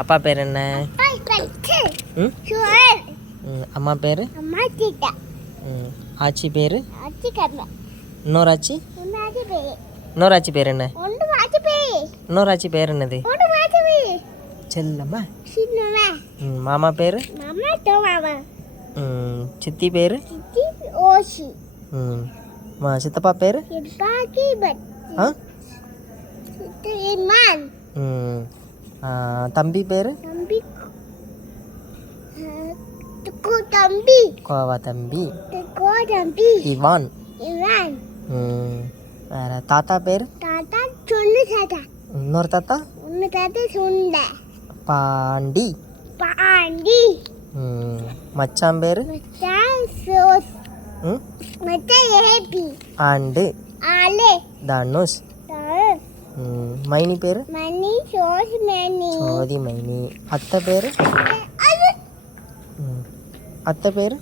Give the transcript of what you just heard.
அப்பா பேர் என்ன? அம்மா பேர்? ஆச்சி பேர்? இன்னொரு ஆச்சி? இன்னொரு ஆச்சி பேர் என்ன? இன்னொரு ஆச்சி பேர் என்னது? செல்லம்மா. மாமா பேர்? சித்தி பேர்? சித்தப்பா பேர்? தம்பி பேர்? கோவா தம்பி. இவான். வேற தாத்தா பேர்? இன்னொரு தாத்தா? பாண்டி. மச்சான் பேர்? ஆண்டு. தனுஷ். மைனி பேர்? சோதி மைனி. அத்தை பேர்? அத்தை பேர்?